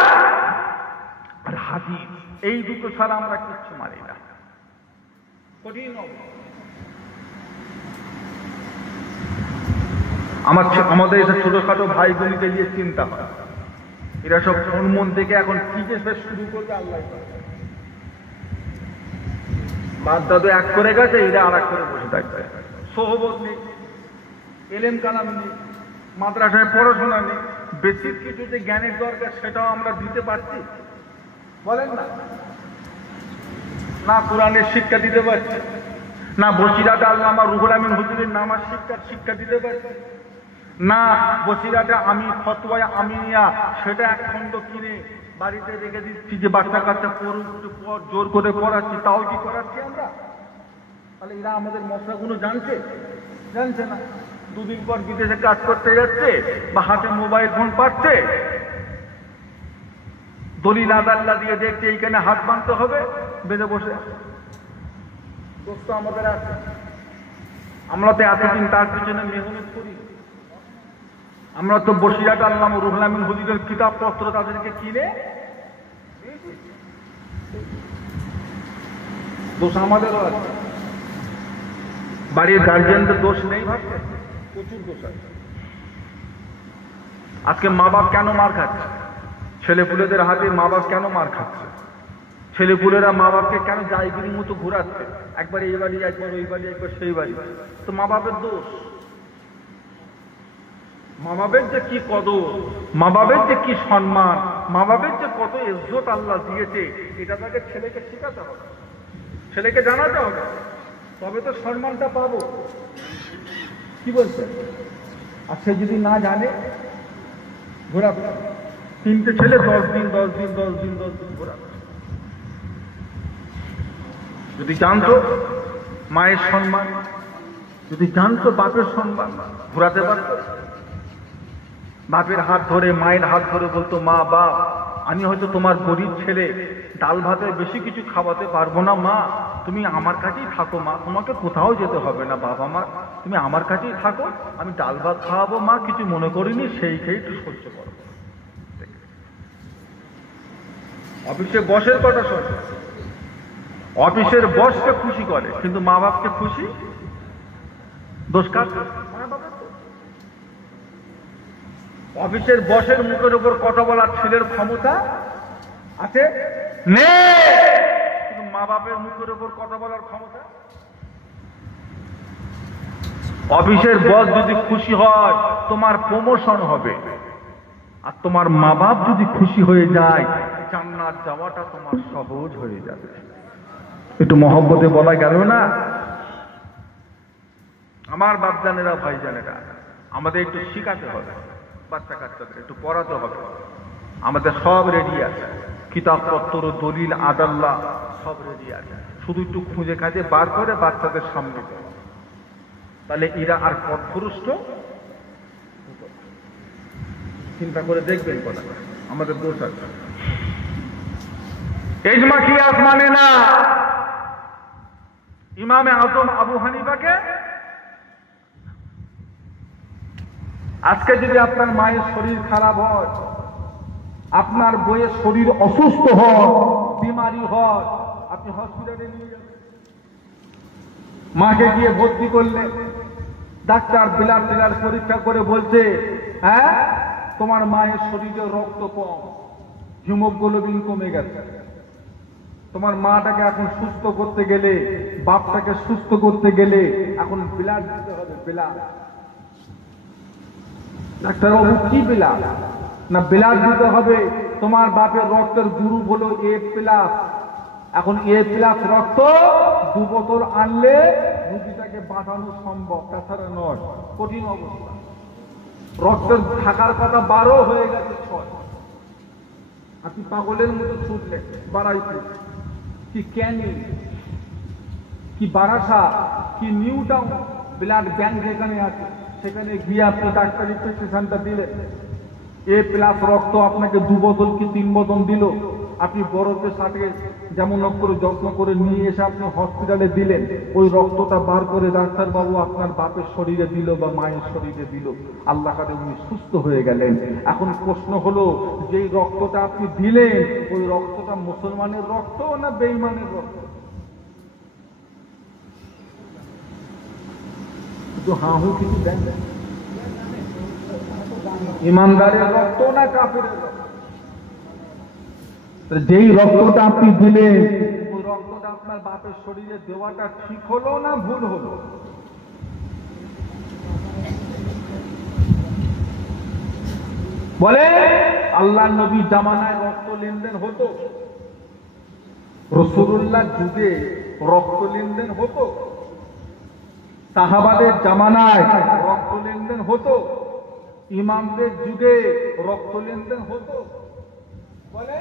আর হাদিস, এই দুটো ছাড়া আমরা কিচ্ছু মানি না। কঠিন আমাদের এসে ছোটখাটো ভাই বোনকে নিয়ে চিন্তা হয়, এরা সব কোন মন থেকে এখন কি যে শুরু করবে আল্লাহ। বাপ দাদু এক করে গেছে, এরা আর এক করে বসে থাকবে, সোহবত নেই, এলেম কালাম নেই, মাদ্রাসায় পড়াশোনা নেই, বেসিক কিছু যে জ্ঞানের দরকার সেটাও আমরা দিতে পারছি, বলেন না? না কোরআনের শিক্ষা দিতে পারছি, না বসিরাতে আল্লামা রুহুল আমিন হুজুরের নামাজ শিক্ষা দিতে পারছি, না বসিরাতে আমি ফতোয়া আমিনিয়া সেটা এক খণ্ড কিনে বাড়িতে রেখে দিচ্ছি যে বাচ্চা কাচ্চা পড়ুক, জোর করে পড়াচ্ছি, তাও কি করাচ্ছি আমরা? তাহলে এরা আমাদের মশলাগুলো জানছে না। দুদিন পর বিদেশে কাজ করতে যাচ্ছে বা হাতে মোবাইল ফোন পাচ্ছে, দলিল আদাল্লা দিয়ে দেখছে এইখানে হাত বাঁধতে হবে, বেঁধে বসে দোস্ত আমাদের আছে। আমরা তো এতদিন তার পিছনে মেহনত করি, আমরা তো বসিরাট আল্লামা রুহুল আমিন হুজুরের কিতাবপত্র তাদেরকে কিনে, দোষ আমাদেরও আছে। বাড়ির গার্জিয়ানদের দোষ নেই ভাবছে, প্রচুর দোষ আছে। আজকে মা বাপ কেন মার খাচ্ছে? ছেলেপুলেদের হাতে মা বাপ কেন মার খাচ্ছে? ছেলেপুলেরা মা বাপকে কেন জায়গিরির মতো ঘোরাচ্ছে, একবার এই বাড়ি, একবার ওই বাড়ি, একবার সেই বাড়ি? তো মা বাপের দোষ। মা বাপের যে কি কদর, মা বাপের যে কি সম্মান, মা বাপের যে কত ইজ্জত আল্লাহ দিয়েছে, এটা তাকে ছেলেকে শেখাতে হবে, ছেলেকে জানাতে হবে, তবে তো সম্মানটা পাবো। কি বলছে? আর সে যদি না জানে, ঘোরাবে। 3টে ছেলে 10 দিন ঘোরাবে। যদি জানতো মায়ের সম্মান, যদি জানতো বাপের সম্মান, ঘোরাতে পারত। বাপের হাত ধরে, মায়ের হাত ধরে বলতো, মা বাপ, আমি হয়তো তোমার গরিব ছেলে, ডাল ভাতে বেশি কিছু খাওয়াতে পারবো না মা, তুমি আমার কাছেই থাকো মা, তোমাকে কোথাও যেতে হবে না বাবা মা, তুমি আমার কাছেই থাকো, আমি ডাল ভাত খাওয়াবো মা, কিছু মনে করিনি, সেই খেয়ে একটু সহ্য করো। অফিসে বসের কথা শোনে, অফিসের বসকে খুশি করে, কিন্তু মা বাপকে খুশি, দোষ কার? অফিসের বসের মুখের উপর কথা বলার ছেলের ক্ষমতা আছে নেই, কিন্তু মা বাপের মুখের উপর কথা বলার ক্ষমতা। অফিসের বস যদি খুশি হয় তোমার প্রমোশন হবে, আর তোমার মা বাপ যদি খুশি হয়ে যায় জান্নাত যাওয়াটা তোমার সহজ হয়ে যাবে। একটু মহব্বতে বলা গেল না? আমার বাপজানেরা ভাইজানেরা, আমাদের একটু শিখাতে হবে, বাচ্চা কাচ্চাদের একটু পড়াতে হবে। আমাদের সব রেডি আছে, কিতাবপত্র, দলিল আদাল্লা সব রেডি আছে, শুধু একটু খুঁজে কাজে বার করে বাচ্চাদের সামনে, তাহলে এরা আর পথভ্রষ্ট। চিন্তা করে দেখবেন কথা, আমাদের দোষ আছে। ইজমা কিয়াস মানে না। ইমামে আজম আবু হানিফাকে, আজকে যদি আপনার মায়ের শরীর খারাপ হয়, আপনার বইয়ের শরীর অসুস্থ হয়, বিমারি হয়, আপনি হসপিটালে নিয়ে যাবেন। মাকে গিয়ে ভর্তি করলে ডাক্তার ব্লাড টিলার পরীক্ষা করে বলছে, হ্যাঁ তোমার মায়ের শরীরে রক্ত কম, হিমোগ্লোবিন কমে গেছে। তোমার মাটাকে এখন সুস্থ করতে গেলে, বাপটাকে সুস্থ করতে গেলে এখন ব্লাড দিতে হবে। ব্লাড, ডাক্তারবাবু কি ব্লাড? না ব্লাড দিতে হবে, তোমার বাপের রক্তের গ্রুপ হলো A+, এখন A+ রক্ত 2 বোতল আনলে রুগীটাকে বাঁচানো সম্ভব, তাছাড়া নয়। কঠিন অবস্থা, রক্তের থাকার কথা 12 হয়ে গেছে 6। আপনি পাগলের মতো ছুটলেন, বাড়াইতে কি ক্যানি, কি বারাসা, কি নিউ টাউন ব্লাড ব্যাংক যেখানে আছে সেখানে গিয়ে আপনি ডাক্তারি প্রেসক্রিপশনটা দিলেন, A+ রক্ত আপনাকে 2 বোতল কি 3 বোতল দিল, আপনি বরফে সাথে যেমন করে যত্ন করে নিয়ে এসে আপনি হসপিটালে দিলেন, ওই রক্তটা বার করে ডাক্তারবাবু আপনার বাপের শরীরে দিল বা মায়ের শরীরে দিল, আল্লাহ কাছে উনি সুস্থ হয়ে গেলেন। এখন প্রশ্ন হলো, যেই রক্তটা আপনি দিলেন ওই রক্তটা মুসলমানের রক্ত না বেঈমানের রক্ত? হাহু কিছু দেন, ইমানদারের রক্ত না কাফেরের রক্ত? যেই রক্তটা আপনি দিলেন ওই রক্তটা আপনার বাপের শরীরে দেওয়াটা ঠিক হলো না ভুল হলো? বলে আল্লাহ নবী জামানায় রক্ত লেনদেন হতো? রাসূলুল্লাহ যুগে রক্ত লেনদেন হতো? সাহাবাদের জামানায় রক্ত লেনদেন হতো? ইমামদের যুগে রক্ত লেনদেন হতো? বলে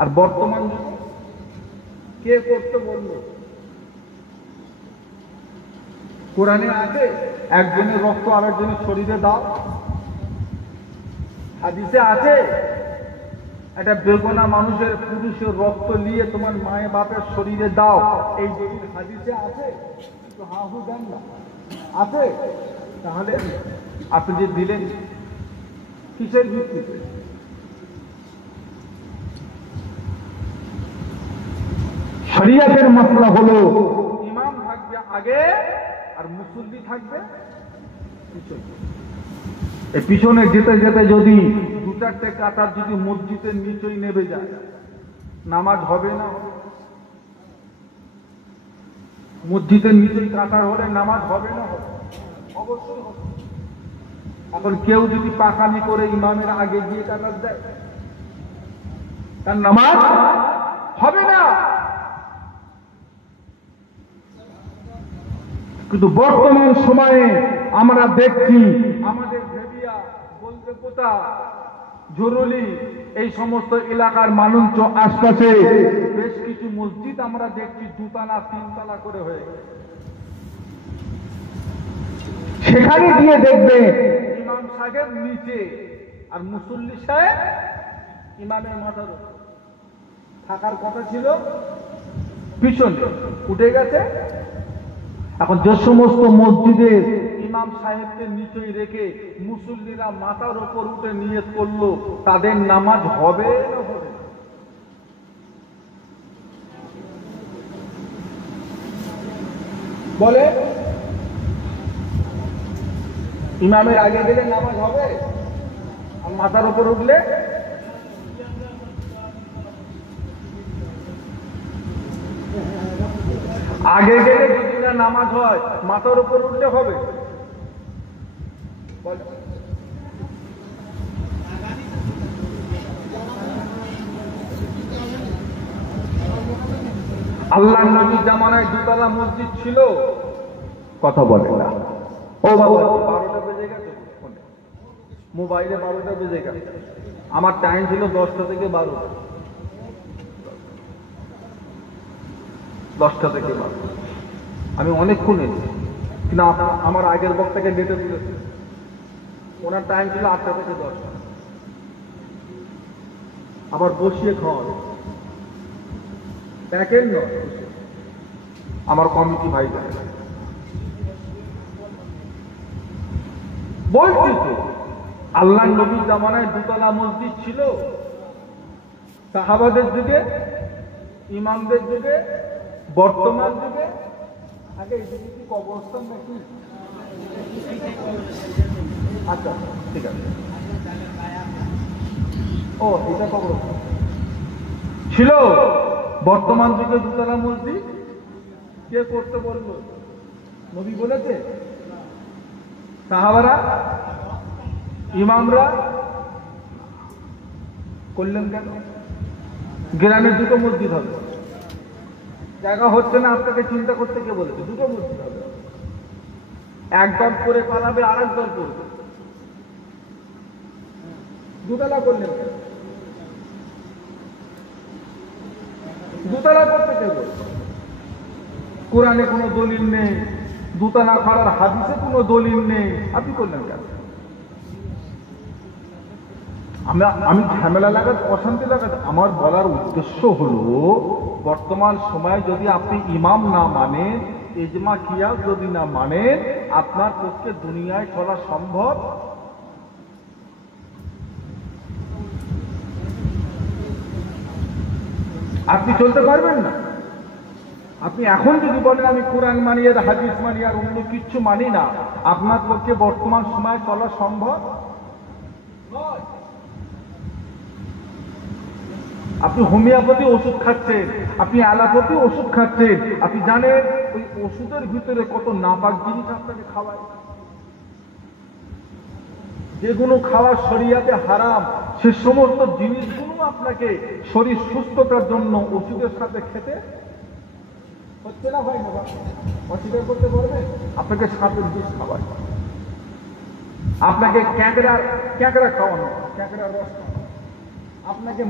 আর বর্তমান যুগে কে করতে বলল? কোরআনে আছে একজনের রক্ত আরেকজনের শরীরে দাও? হাদিসে আছে একটা বেগুনা মানুষের পুরুষের রক্ত নিয়ে তোমার মায়ের বাপের শরীরে দাও? এই দলিল হাদিসে আছে? তো হাহু দেন না, আছে? তাহলে আপনি যে দিলেন কিসের ভিত্তিতে? শরিয়াতের মাসলা হলো ইমাম থাকবে আগে আর মুসল্লি থাকবে পিছনে। এই পিছনে যেতে যেতে যদি দু চারটে কাতার যদি মসজিদের নিচেই নেমে যায়, নামাজ হবে না? মসজিদের নিচেই কাতার হলে নামাজ হবে না? অবশ্যই হবে। এখন কেউ যদি পাকামি করে ইমামের আগে গিয়ে কাতার দেয়, তার নামাজ হবে না। কিন্তু বর্তমান সময়ে আমরা দেখছি আমাদের ভেবিয়া, বলদেপোতা, জরুলি এই সমস্ত এলাকার মানুষ আশপাশে বেশ কিছু মসজিদ আমরা দেখছি দুতলা তিনতলা করে হয়ে গেছে। সেখানে গিয়ে দেখবে ইমাম সাহেব নিচে আর মুসল্লি সাহেব ইমামের মাথার উপর। থাকার কথা ছিল পিছনে, উঠে গেছে। এখন যে সমস্ত মসজিদের ইমাম সাহেবকে নিচেই রেখে মুসল্লিরা মাথার উপর উঠে নিয়ত করলো, তাদের নামাজ হবে না হবে? বলে ইমামের আগে গেলে নামাজ হবে আর মাথার উপর উঠলে? আগে গেলে যদি না নামাজ হয় মাথার উপর উঠলে হবে? আল্লাহ নবীর জামানায় দুতলা মসজিদ ছিল? কথা বলে না। ও বাবা 12টা বেজে গেছে, মোবাইলে 12টা বেজে গেছে। আমার টাইম ছিল 10টা থেকে 12টা, 10টা থেকে 12টা। আমি অনেকক্ষণ এসেছি, কিন্তু আমার আগের বক্তাকে ডেটে তুলেছি, ওনার টাইম ছিল 8টা থেকে 10টা। আবার বসিয়ে খাওয়ার প্যাকেট নয়, আমার কমিটি ভাই বলছি তো। আল্লাহ নবীর জামানায় দুতলা মসজিদ ছিল? সাহাবাদের যুগে, ইমামদের যুগে, বর্তমান যুগে? আগে এই দিকে কি কবরস্থান নাকি? আচ্ছা ঠিক আছে। ও এটা কবরস্থান ছিল? বর্তমান যুগে দুতলা মসজিদ কে করতে বললো? নবী বলেছে? সাহাবারা, ইমামরা করলেন কেন? গ্রামে দুটো মসজিদ হবে, জায়গা হচ্ছে না, আপনাকে চিন্তা করতে কে বলেছে? দুটো মসজিদ হবে, এক দল করে পালাবে আর এক দল করবে, দুতলা করলেন কেন? দুতলা করতে কে বলছে? কোরআনে কোনো দলিল নেই, দুতলা করার হাদিসে কোনো দলিল নেই, আপনি করলেন কেন? আমি ঝামেলা লাগাতে, অশান্তি লাগাতে, আমার বলার উদ্দেশ্য হলো বর্তমান সময়ে যদি আপনি ইমাম না মানেন, ইজমা কিয়াস যদি না মানেন, আপনার পক্ষে দুনিয়ায় চলা সম্ভব? আপনি চলতে পারবেন না। আপনি এখন যদি বলেন আমি কোরআন মানি আর হাদিস মানি আর অন্য কিচ্ছু মানি না, আপনার পক্ষে বর্তমান সময়ে চলা সম্ভব নয়। আপনি হোমিওপ্যাথি ওষুধ খাচ্ছেন, আপনি অ্যালোপ্যাথি ওষুধ খাচ্ছেন, আপনি জানেন ওই ওষুধের ভিতরে কত নাপাক জিনিস আপনাকে খাওয়ায়, যেগুলো খাওয়া শরিয়াতে হারাম, সে সমস্ত জিনিসগুলো আপনাকে শরীর সুস্থতার জন্য ওষুধের সাথে খেতে হচ্ছে না ভাই? না অস্বীকার করতে পারবেন? আপনাকে সাপের বিষ খাওয়ায়, আপনাকে ক্যাঁকড়া খাওয়ানো, ক্যাঁকড়ার রস খাওয়ানো, আপনাকে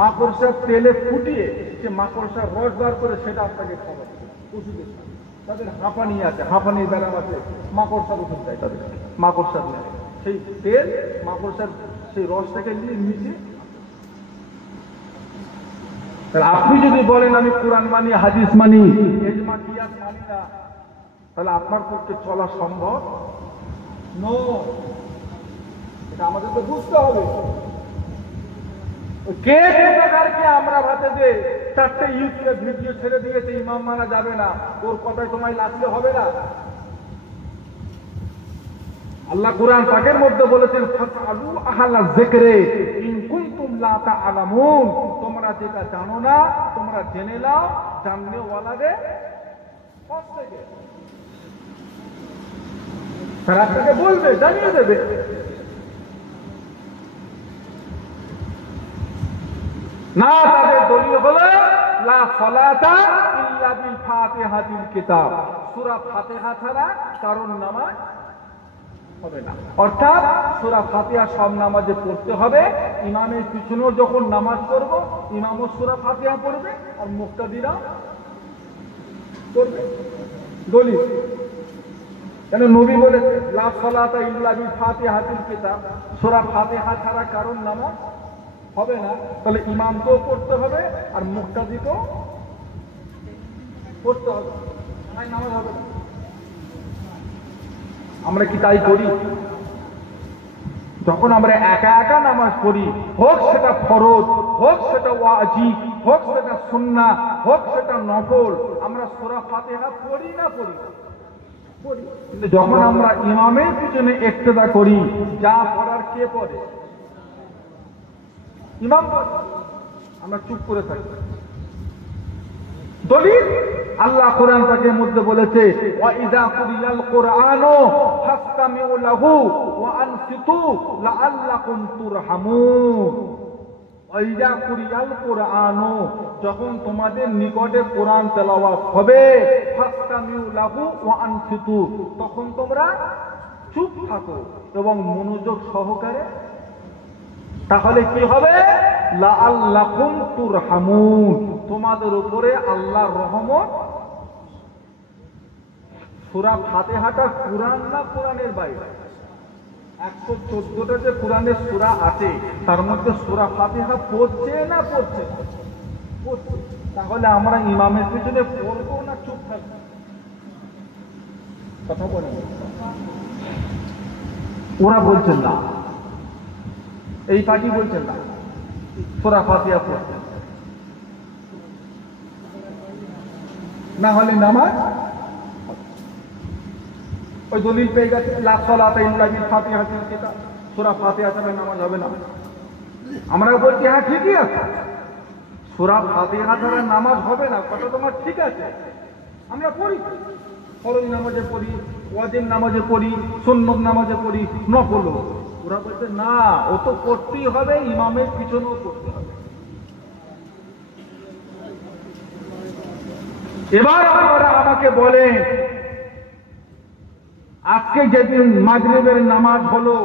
মাকড়সার তেলে ফুটিয়ে সে মাকড়সার রস বার করে সেটা আপনাকে খাওয়াচ্ছে ওষুধের সাথে। তাদের হাঁপানি আছে, হাঁপানির ব্যারাম আছে, মাকড়সার ওষুধ দেয় তাদের, মাকড়সার নেয় সেই তেল, মাকড়সার সেই রসটাকে নিয়ে মিশিয়ে। আপনি যদি বলেন আমি কোরআন মানি, হাদিস মানি, ইজমা কিয়াস মানি না, তাহলে আপনার পক্ষে চলা সম্ভব নয়। এটা আমাদেরকে বুঝতে হবে। কে প্রকারকে আমরা ভাতে যে 4টে ইউটিউবে ভিডিও ছেড়ে দিয়েছে ইমাম মানা যাবে না, ওর কথায় তোমায় লাগলে হবে না। আল্লাহ কুরআন পাকের মধ্যে বলেছেন ফাসআলু আহলা যিকরি ইন কুনতুম লা তা'লামুন, তোমরা যেটা জানো না তোমরা জেনে নাও জাননে ওয়ালাদের কাছ থেকে। তারা আপনাকে বলবে, জানিয়ে দেবে। না, তাদের দলিল হলো লা সালাতা ইল্লা বিল ফাতিহাতিল কিতাব, সূরা ফাতিহা ছাড়া কারণ নামাজ হবে না। অর্থাৎ সূরা ফাতিহা সব নামাজে পড়তে হবে। ইমামের পিছনেও যখন নামাজ পড়বো ইমামও সূরা ফাতিহা পড়বে আর মুক্তাদিরা পড়বে। দলিল কেন? নবী বলেছে লা সালাতা ইল্লা বিল ফাতিহাতিল কিতাব, সূরা ফাতিহা ছাড়া কারণ নামাজ হবে না। তাহলে ইমামকেও পড়তে হবে আর মুক্তাদিকেও পড়তে হবে, নামাজ হবে না। আমরা কি তাই করি? যখন আমরা একা একা নামাজ পড়ি, হোক সেটা ফরজ, হোক সেটা ওয়াজিব, হোক সেটা সুন্নাহ, হোক সেটা নফল, আমরা সূরা ফাতিহা পড়ি না পড়ি? পড়ি। কিন্তু যখন আমরা ইমামের পিছনে ইক্তেদা করি, যা পড়ার কে পড়ে? ইমাম পড়ে, আমরা চুপ করে থাকি। দলিল আল্লাহ কোরআন পাকের মধ্যে বলেছে ওয়া ইযা কুরিয়াল কুরআনু ফাসতামিউ লাহু ওয়া আনসিতু লাআল্লাকুম তুরহামুন। ওয়া ইযা কুরিয়াল কুরআনু, যখন তোমাদের নিকটে কোরআন তেলাওয়াত হবে, ফাসতামিউ লাহু ওয়া আনসিতু, তখন তোমরা চুপ থাকো এবং মনোযোগ সহকারে। তাহলে কি হবে? লাআল্লাকুম তুরহামুন, তোমাদের উপরে আল্লাহর রহমত। সূরা ফাতিহাটা কুরআন না কোরআনের বাইরে? 114টা যে কোরআনের সূরা আছে তার মধ্যে সূরা ফাতিহা পড়ছে না পড়ছে? পড়ছে। তাহলে আমরা ইমামের পিছনে পড়বো না চুপ থাকবো? কথা বলেন। ওরা বলছেন না, এই পার্টি বলছেন না সূরা ফাতিহা পড়তে, না হলে নামাজ। ওই দলিল পেয়ে গেছে লা সালাতা ইল্লা বিল ফাতিহাতিল কিতাব, সূরা ফাতিহা ছাড়া নামাজ হবে না। আমরা বলছি হ্যাঁ ঠিকই আছে, সূরা ফাতিহা ছাড়া নামাজ হবে না, কথা তোমার ঠিক আছে। আমরা পড়ি, ফরজ নামাজে পড়ি, ওয়াজিব নামাজে পড়ি, সুন্নত নামাজে পড়ি, নফল। ওরা বলছে না, ও তো পড়তেই হবে, ইমামের পিছনেও পড়তে হবে। এবার আপনারা আমাকে বলেন, আজকে যেদিন মাগরিবের নামাজ হলো,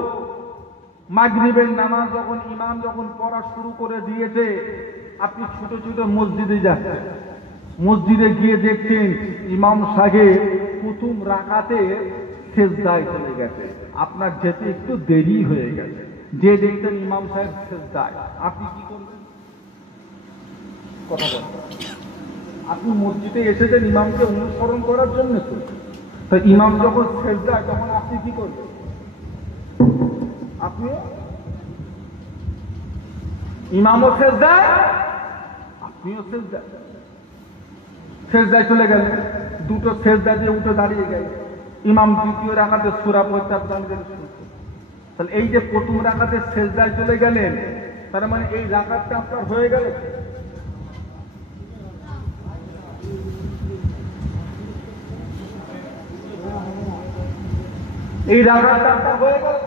মাগরিবের নামাজ যখন ইমাম যখন পড়া শুরু করে দিয়েছে, আপনি ছোট ছোট মসজিদে যাচ্ছেন, মসজিদে গিয়ে দেখছেন ইমাম সাহেব প্রথম রাকাতে সেজদায় চলে গেছে, আপনার যেতে একটু দেরি হয়ে গেছে। যে দেখতেন ইমাম সাহেব সেজদায়, আপনি কি করবেন? কথা বলেন। আপনি মসজিদে এসেছেন ইমামকে অনুসরণ করার জন্য, তো ইমাম যখন সেজদায় তখন আপনি কি করবেন? আপনি ইমামও সেজদায়, আপনিও সেজদায়। সেজদায় চলে গেলেন, দুটো সেজদা দিয়ে উঠে দাঁড়িয়ে গেল, ইমাম দ্বিতীয় রাকাতে সূরা পড়তে তাহলে এই যে প্রথম রাকাতে সেজদায় চলে গেলেন, তার মানে এই রাকাতটা আপনার হয়ে গেল। এই রাকাতটা আপনার হয়ে গেল।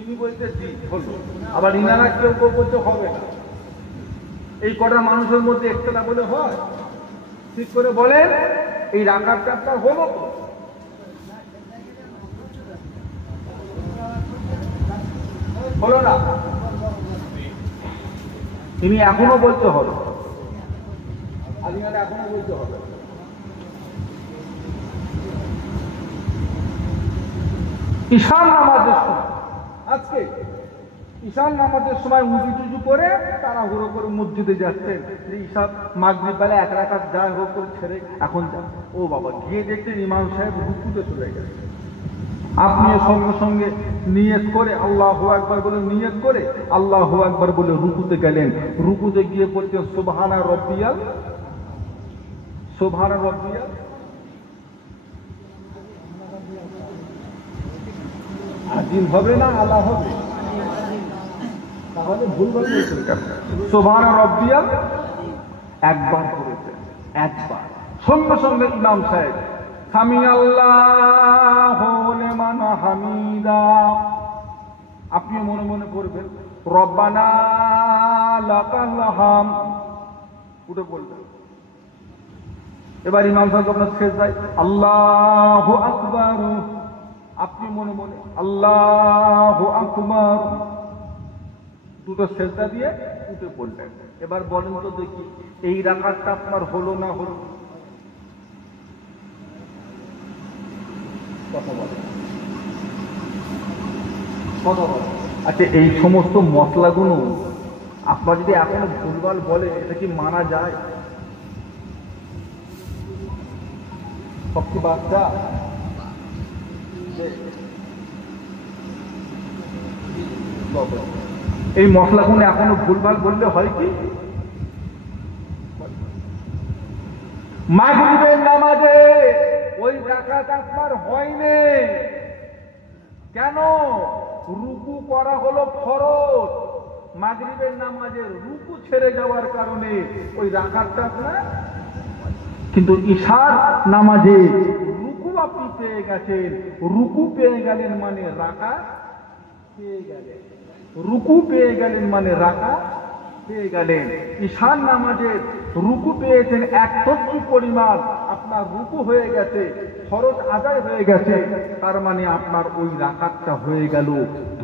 ইনি বলতে জি হলো, আবার ইনারা কেউ কেউ বলতে হবে না। এই কটা মানুষের মধ্যে একটা না বলে হয়? ঠিক করে বলেন, এই রাকাতটা আপনার হলো তো? হলো না? ইনি এখনো বলতে হবে, আর ইনারা এখনো বলতে হবে। ঈশান নামাজের সময়, আজকে ঈশান নামাজের সময় উঁচু টুচু করে তারা হুড়ো করে মসজিদে যাচ্ছেন, যে ঈশান মাগরিব বেলা এক রাকাত যায় হোক করে ছেড়ে এখন যান। ও বাবা, গিয়ে দেখতেন ইমাম সাহেব রুকুতে চলে গেছে। আপনিও সঙ্গে সঙ্গে নিয়ত করে আল্লাহু আকবার বলে নিয়ত করে আল্লাহু আকবার বলে রুকুতে গেলেন। রুকুতে গিয়ে বলতে সুবহানা রব্বিয়াল, সুবহানা রব্বিয়াল, আজিম হবে না আলা হবে? তাহলে ভুলভাল বলছেন কেন? সুবহানা রব্বিয়াল একবার করেছেন, একবার। সঙ্গে সঙ্গে ইমাম সাহেব সামি আল্লাহু লিমান হামিদা, আপনি মনে মনে করবেন রব্বানা লাকাল হামদ, উঠে বলবেন। এবার ইমাম সাহেব আপনার সেজদায় আল্লাহু আকবার, আপনি মনে মনে আল্লাহু আকবার, দুটো সেজদা দিয়ে উঠে পড়লেন। এবার বলেন তো দেখি, এই রাকাতটা আপনার হলো না হলো? কথা বলেন, কথা বলেন। আচ্ছা, এই সমস্ত মশলাগুলো আপনার যদি এখনো ভুলভাল বলে, এটা কি মানা যায়? সব কি বাচ্চা? এই মশলাগুলো এখনো ভুলভাল বললে হয় কি? মাগরিবের নামাজে ওই রাকাত আপনার হয়নি কেন? রুকু করা হলো ফরজ, মাগরিবের নামাজের রুকু ছেড়ে যাওয়ার কারণে ওই রাকাতটা আপনার। কিন্তু ঈশার নামাজে রুকু আপনি পেয়ে গেছেন, রুকু পেয়ে গেলেন মানে রাকাত পেয়ে গেলেন, রুকু পেয়ে গেলেন মানে রাকাত পেয়ে গেলেন। ঈশান নামাজের রুকু পেয়েছেন একটু পরিমাণ, আপনার রুকু হয়ে গেছে, ফরজ আদায় হয়ে গেছে, তার মানে আপনার ওই রাকাতটা হয়ে গেল,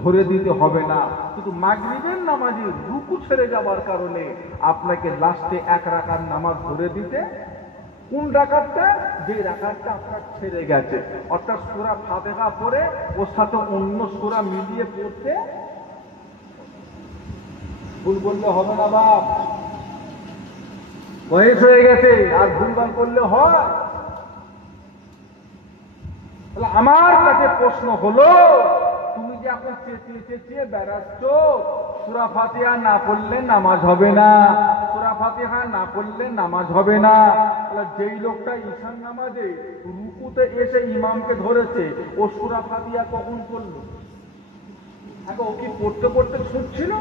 ধরে দিতে হবে না। কিন্তু মাগরিবের নামাজে রুকু ছেড়ে যাওয়ার কারণে আপনাকে লাস্টে এক রাকাত নামাজ ধরে দিতে। কোন রাকাতটা? যে রাকাতটা আপনার ছেড়ে গেছে, অর্থাৎ সূরা ফাতিহা পড়ে ওর সাথে অন্য সূরা মিলিয়ে পড়তে। ভুল বললে হবে না বাপ, বয়স হয়ে গেছে, আর ভুলভাল করলে হয়? তাহলে আমার কাছে প্রশ্ন হলো, তুমি যে এখন চেঁচিয়ে চেঁচিয়ে বেড়াচ্ছ, সূরা ফাতিহা না পড়লে নামাজ হবে না, সূরা ফাতিহা না পড়লে নামাজ হবে না, তাহলে যেই লোকটা ঈশান নামাজে রুকুতে এসে ইমামকে ধরেছে, ও সূরা ফাতিহা কখন পড়লো? এখন ও কি পড়তে পড়তে ছুটছিল?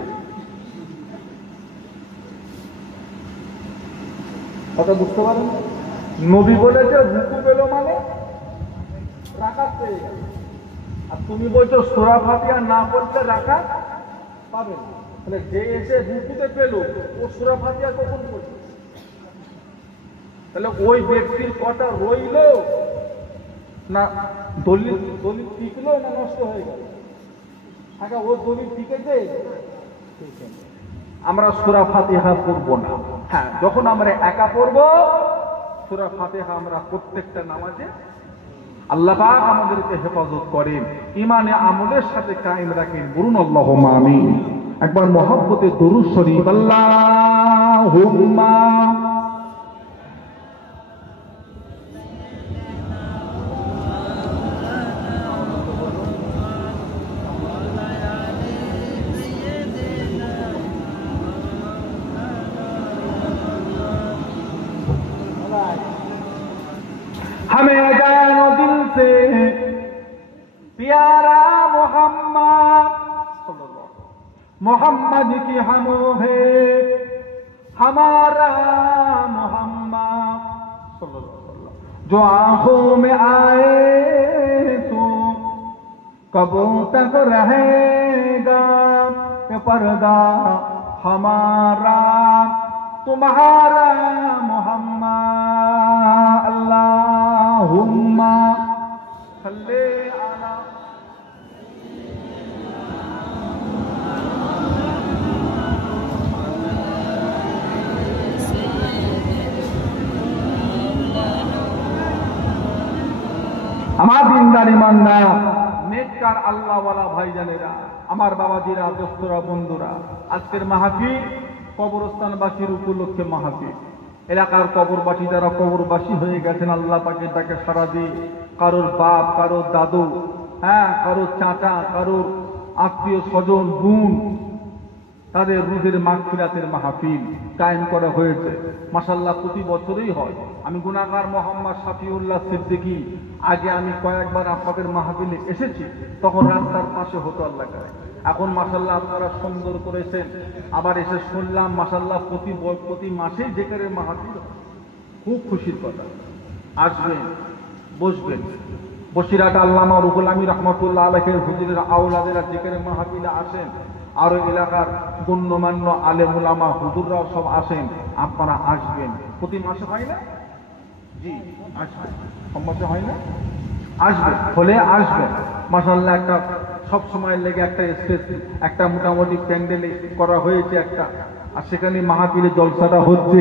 কথা বুঝতে পারেন? নবী বলেছে রুকু পেল মানে রাকাত পেয়ে গেল, আর তুমি বলছো সূরা ফাতিহা না পড়তে রাকাত পাবে না। তাহলে যে এসে রুকুতে পেল, ও সূরা ফাতিহা কখন পড়বে? তাহলে ওই ব্যক্তির কথা রইল না দলিল টিকলো না নষ্ট হয়ে গেল? আগে ও দলিল টিকেছে, আমরা সূরা ফাতিহা পড়বো না। হ্যাঁ, যখন আমরা একা পড়বো সূরা ফাতিহা আমরা প্রত্যেকটা নামাজে আল্লাহ পাক আমাদেরকে হেফাজত করেন, ইমানে আমলের সাথে কায়েম রাখেন। বলুন আল্লাহুম্মা আমিন। একবার মহব্বতে দরুদ শরীফ আল্লাহুম্মা। हमें जानो दिल से प्यारा मोहम्मद, मोहम्मद की हम है हमारा मोहम्मद, जो आंखों में आए तो कब तक रहेगा ये पर्दा हमारा तुम्हारा मोहम्मद। अल्लाहुम्मा सल्ले अला। আমার দিনদার ইমানদার নেককার আল্লাহওয়ালা ভাইজানেরা, আমার বাবাজিরা, দোস্তরা, বন্ধুরা, আজকের মাহফিল কবরস্থানবাসীর উপলক্ষে মাহফিল। এলাকার কবরবাসী যারা কবরবাসী হয়ে গেছেন, আল্লাহ পাকের ডাকে সাড়া দিয়ে, কারোর বাপ, কারোর দাদু, কারোর চাচা, কারোর আত্মীয় স্বজন, বোন, তাদের রুহের মাগফিরাতের মাহফিল কায়েম করা হয়েছে। মাশাআল্লাহ প্রতি বছরই হয়। আমি গুনাহগার মোহাম্মদ শাফিউল্লাহ সিদ্দিকী, আগে আমি কয়েকবার আপনাদের মাহফিলে এসেছি, তখন রাস্তার পাশে হতো আল্লাহ করে। এখন মাশাআল্লাহ আপনারা সুন্দর করেছেন। আবার এসে শুনলাম মাশাআল্লাহ প্রতি মাসেই জিকিরের মাহফিল। খুব খুশির কথা। আসবেন, বসবেন। বসিরহাট আল্লামা রুহুল আমিন রহমাতুল্লাহ আলাইহির হুজুরের আওলাদেরা জিকিরের মাহফিলে আসেন। আরো এলাকার গণ্যমান্য আলেম উলামা হুজুররাও সব আসেন। আপনারা আসবেন। প্রতি মাসে হয় না? জি আসবেন। সম্মত হয় না? আসবেন, হলে আসবেন। মাশাআল্লাহ একটা সব সময় লেগে একটা স্টেজ, একটা মোটামুটি প্যান্ডেল করা হয়েছে একটা, আর সেখানে মাহফিলে জলসাটা হচ্ছে,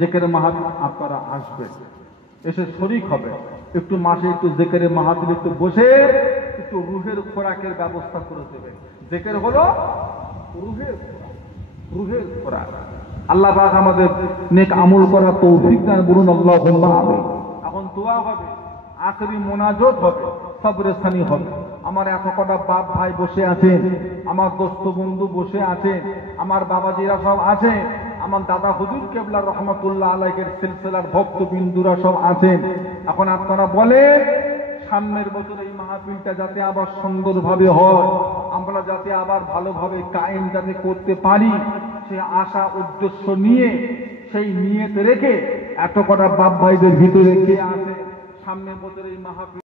জিকিরের মাহফিল। আপনারা আসবেন, এসে শরীক হবে। একটু মাসে একটু জিকিরের মাহফিল একটু বসে একটু রুহের খোরাকের ব্যবস্থা করে দেবে। জিকির হলো রুহের খোরাক, রুহের খোরাক। আল্লাহ পাক আমাদের নেক আমল করা তৌফিক দান করুন, আল্লাহুম্মা আমিন। এখন দোয়া হবে, আখেরি মোনাজাত হবে, কবরস্থানি হবে। আমার এত কটা বাপ ভাই বসে আছেন, আমার দোস্ত বন্ধু বসে আছেন, আমার বাবাজিরা সব আছে, আমার দাদা হুজুর কেবলা রহমাতুল্লাহ আলাইহির সিলসিলার ভক্তবিন্দুরা সব আছেন। এখন আপনারা বলেন, সামনের বছর এই মাহফিলটা যাতে আবার সুন্দরভাবে হয়, আমরা যাতে আবার ভালোভাবে কায়েম যাতে করতে পারি, সে আশা উদ্দেশ্য নিয়ে, সেই নিয়ত রেখে এত কটা বাপ ভাইদের ভিতরে কে আছে সামনের বছর এই মাহফিল